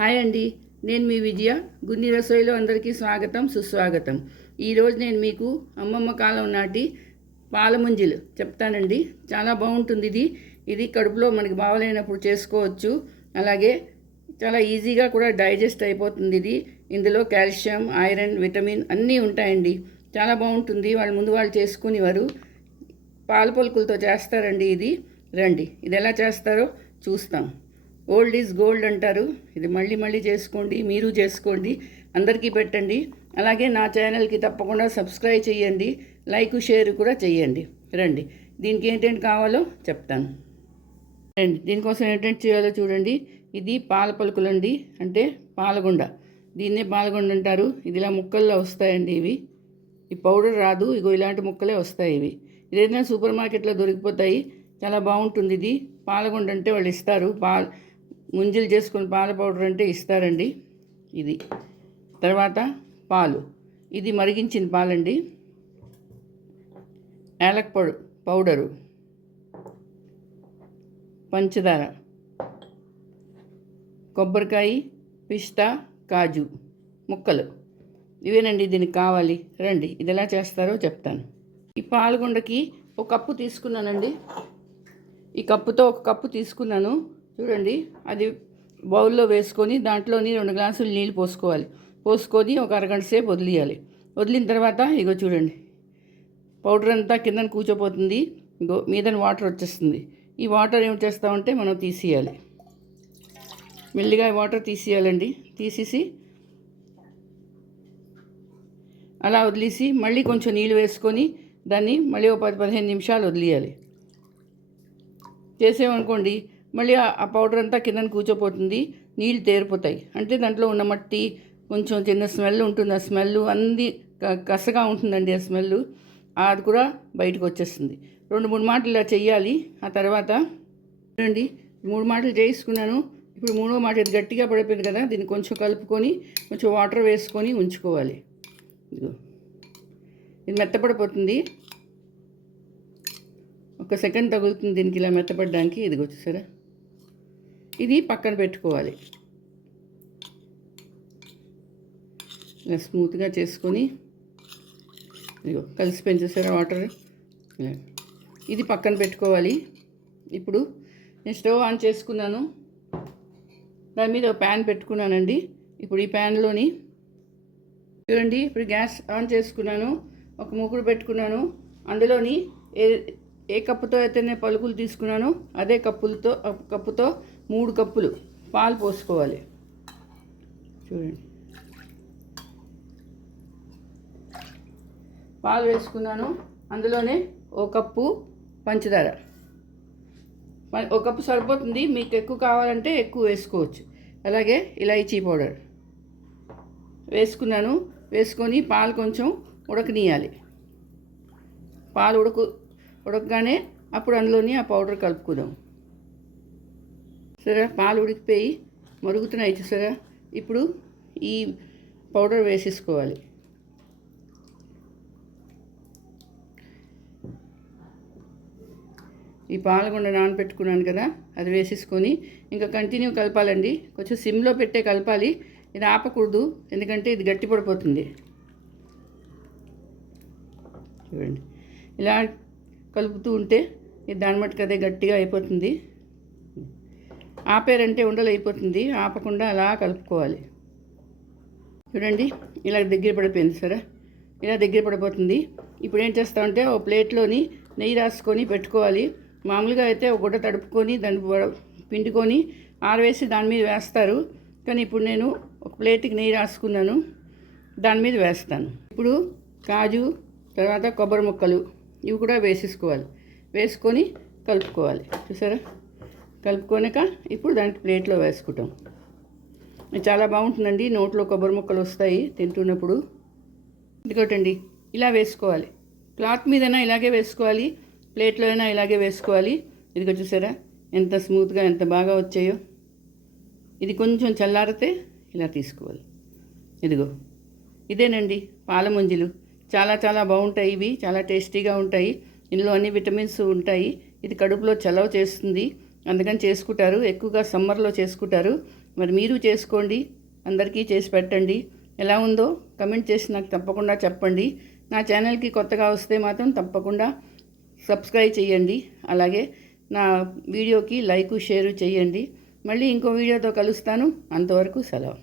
Hi అండి, నేను మీ విజయ. గున్ని రసోయిలో అందరికీ స్వాగతం, సుస్వాగతం. ఈరోజు నేను మీకు అమ్మమ్మ కాలం నాటి పాలముంజలు చెప్తానండి. చాలా బాగుంటుంది ఇది కడుపులో మనకి బాగలేనప్పుడు చేసుకోవచ్చు. అలాగే చాలా ఈజీగా కూడా డైజెస్ట్ అయిపోతుంది ఇందులో కాల్షియం, ఐరన్, విటమిన్ అన్నీ ఉంటాయండి. చాలా బాగుంటుంది. వాళ్ళు చేసుకునేవారు. పాల పలుకులతో చేస్తారండి ఇది. రండి, ఇది ఎలా చేస్తారో చూస్తాం. ఓల్డ్ ఈజ్ గోల్డ్ అంటారు. ఇది మళ్ళీ చేసుకోండి, మీరు చేసుకోండి, అందరికీ పెట్టండి. అలాగే నా ఛానల్కి తప్పకుండా సబ్స్క్రైబ్ చేయండి, లైక్ షేర్ కూడా చేయండి. రండి, దీనికి ఏంటంటే కావాలో చెప్తాను. రండి, దీనికోసం ఏంటంటే చేయాలో చూడండి. ఇది పాల పలుకులండి, అంటే పాలగుండ. దీన్నే పాలగుండ అంటారు. ఇది ఇలా ముక్కల్లో వస్తాయండి. ఈ పౌడర్ రాదు, ఇగో ఇలాంటి ముక్కలే వస్తాయి. ఇదేదైనా సూపర్ మార్కెట్లో దొరికిపోతాయి. చాలా బాగుంటుంది ఇది. పాలగుండ అంటే వాళ్ళు ఇస్తారు. ముంజలు చేసుకుని పాల పౌడర్ అంటే ఇస్తారండి. ఇది తర్వాత పాలు, ఇది మరిగించిన పాలండి. యాలక్ పౌడరు, పంచదార, కొబ్బరికాయ, పిస్తా, కాజు ముక్కలు, ఇవేనండి దీనికి కావాలి. రండి, ఇది ఎలా చేస్తారో చెప్తాను. ఈ పాలగుండకి ఒక కప్పు తీసుకున్నానండి. ఈ కప్పుతో ఒక కప్పు తీసుకున్నాను. చూడండి, అది బౌల్లో వేసుకొని దాంట్లోని 2 గ్లాసులు నీళ్ళు పోసుకొని ఒక అరగంట సేపు వదిలిన తర్వాత ఇగో చూడండి, పౌడర్ అంతా కిందన కూర్చోపోతుంది. ఇగో మీదని వాటర్ వచ్చేస్తుంది. ఈ వాటర్ ఏం చేస్తామంటే మనం తీసేయాలి. మెల్లిగా వాటర్ తీసేయాలండి. తీసేసి అలా వదిలేసి మళ్ళీ కొంచెం నీళ్ళు వేసుకొని దాన్ని మళ్ళీ ఒక 10-15 నిమిషాలు వదిలేయాలి. చేసేమనుకోండి మళ్ళీ ఆ పౌడర్ అంతా కిందన కూర్చోపోతుంది, నీళ్ళు తేరిపోతాయి. అంటే దాంట్లో ఉన్న మట్టి కొంచెం చిన్న స్మెల్ ఉంటుంది. ఆ స్మెల్ అంది కసగా ఉంటుందండి. ఆ స్మెల్ అది కూడా బయటకు వచ్చేస్తుంది. 2-3 మాటలు ఇలా చెయ్యాలి. ఆ తర్వాత చూడండి, 3 మాటలు చేసుకున్నాను. ఇప్పుడు 3వ మాట ఇది గట్టిగా పడిపోయింది కదా, దీన్ని కొంచెం కలుపుకొని కొంచెం వాటర్ వేసుకొని ఉంచుకోవాలి. ఇదిగో ఇది మెత్తపడిపోతుంది. 1 సెకండ్ తగులుతుంది దీనికి ఇలా మెత్తపడడానికి. ఇదిగో చూసారా, ఇది పక్కన పెట్టుకోవాలి. ఇలా స్మూత్గా చేసుకొని ఇదిగో కలిసిపోయింది చూసారా వాటర్. ఇది పక్కన పెట్టుకోవాలి. ఇప్పుడు నేను స్టవ్ ఆన్ చేసుకున్నాను. దాని మీద ఒక ప్యాన్ పెట్టుకున్నానండి. ఇప్పుడు ఈ ప్యాన్లోని చూడండి, ఇప్పుడు గ్యాస్ ఆన్ చేసుకున్నాను. ఒక మూకుడు పెట్టుకున్నాను. అందులోని ఏ కప్పుతో అయితే నేను పలుకులు తీసుకున్నానో అదే కప్పుతో 3 కప్పులు పాలు పోసుకోవాలి. చూడండి, పాలు వేసుకున్నాను. అందులోనే 1 కప్పు పంచదార. 1 కప్పు సరిపోతుంది. మీకు ఎక్కువ కావాలంటే ఎక్కువ వేసుకోవచ్చు. అలాగే ఇలాచీ పౌడర్ వేసుకున్నాను. వేసుకొని పాలు కొంచెం ఉడకనీయాలి. పాలు ఉడకగానే అప్పుడు అందులోని ఆ పౌడర్ కలుపుకుందాం. సరే, పాలు ఉడికిపోయి మరుగుతున్నాయి చూసారా. ఇప్పుడు ఈ పౌడర్ వేసేసుకోవాలి. ఈ పాలగుండ నానబెట్టుకున్నాను కదా, అది వేసేసుకొని ఇంకా కంటిన్యూ కలపాలండి. కొంచెం సిమ్లో పెట్టే కలపాలి. ఇది ఆపకూడదు, ఎందుకంటే ఇది గట్టి పడిపోతుంది. చూడండి, ఇలా కలుపుతూ ఉంటే ఇది దాని మట్టుకు అదే గట్టిగా అయిపోతుంది. ఆపారంటే ఉండలు అయిపోతుంది. ఆపకుండా అలా కలుపుకోవాలి. చూడండి, ఇలా దగ్గర పడిపోయింది సరే, ఇలా దగ్గర పడిపోతుంది. ఇప్పుడు ఏం చేస్తామంటే ఒక ప్లేట్లోని నెయ్యి రాసుకొని పెట్టుకోవాలి. మామూలుగా అయితే ఒక గుడ్డ తడుపుకొని దాన్ని పిండుకొని ఆరవేసి దాని మీద వేస్తారు. కానీ ఇప్పుడు నేను ఒక ప్లేట్కి నెయ్యి రాసుకున్నాను, దాని మీద వేస్తాను. ఇప్పుడు కాజు, తర్వాత కొబ్బరి ముక్కలు ఇవి కూడా వేసేసుకోవాలి. వేసుకొని కలుపుకోవాలి. చూసారా, కలుపుకోనాక ఇప్పుడు దానికి ప్లేట్లో వేసుకుంటాం. చాలా బాగుంటుందండి. నోట్లో కొబ్బరి ముక్కలు వస్తాయి తింటున్నప్పుడు. ఇంకోటండి, ఇలా వేసుకోవాలి. క్లాత్ మీదైనా ఇలాగే వేసుకోవాలి, ప్లేట్లో అయినా ఇలాగే వేసుకోవాలి. ఇదిగో చూసారా ఎంత స్మూత్గా ఎంత బాగా వచ్చాయో. ఇది కొంచెం చల్లారితే ఇలా తీసుకోవాలి. ఇదిగో ఇదేనండి పాలముంజలు. చాలా బాగుంటాయి. ఇవి చాలా టేస్టీగా ఉంటాయి. ఇందులో అన్ని విటమిన్స్ ఉంటాయి. ఇది కడుపులో చలవ చేస్తుంది, అందుకని చేసుకుంటారు. ఎక్కువగా సమ్మర్లో చేసుకుంటారు. మరి మీరు చేసుకోండి, అందరికీ చేసి పెట్టండి. ఎలా ఉందో కమెంట్ చేసి నాకు తప్పకుండా చెప్పండి. నా ఛానల్కి కొత్తగా వస్తే మాత్రం తప్పకుండా సబ్స్క్రైబ్ చేయండి. అలాగే నా వీడియోకి లైక్ షేర్ చేయండి. మళ్ళీ ఇంకో వీడియోతో కలుస్తాను. అంతవరకు సెలవు.